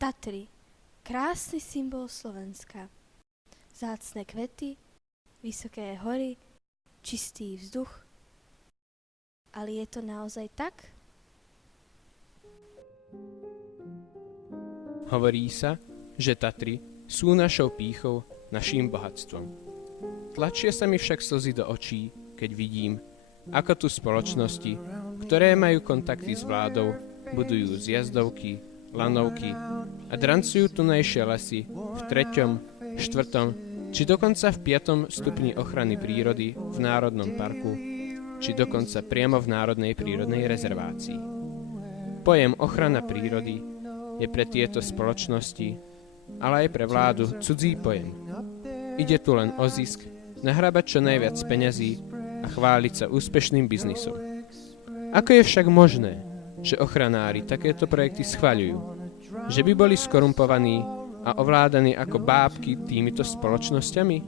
Tatry. Krásny symbol Slovenska. Vzácne kvety, vysoké hory, čistý vzduch. Ale je to naozaj tak? Hovorí sa, že Tatry sú našou pýchou, naším bohatstvom. Tlačia sa mi však slzy do očí, keď vidím, ako tu spoločnosti, ktoré majú kontakty s vládou, budujú zjazdovky, lanovky a drancujú tunajšie lesy v 3., 4. či dokonca v 5. stupni ochrany prírody v Národnom parku, či dokonca priamo v Národnej prírodnej rezervácii. Pojem ochrana prírody je pre tieto spoločnosti, ale aj pre vládu cudzí pojem. Ide tu len o zisk, nahrabať čo najviac peňazí a chváliť sa úspešným biznisom. Ako je však možné, že ochranári takéto projekty schvaľujú? Že by boli skorumpovaní a ovládaní ako bábky týmito spoločnosťami?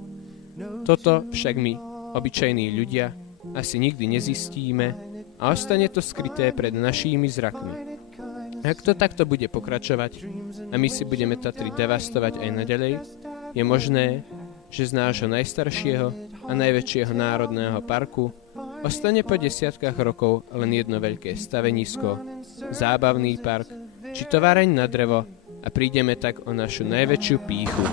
Toto však my, obyčajní ľudia, asi nikdy nezistíme a ostane to skryté pred našími zrakmi. Ak to takto bude pokračovať a my si budeme Tatry devastovať aj naďalej, je možné, že z nášho najstaršieho a najväčšieho národného parku ostane po desiatkách rokov len jedno veľké stavenisko, zábavný park či továreň na drevo a prídeme tak o našu najväčšiu pýchu.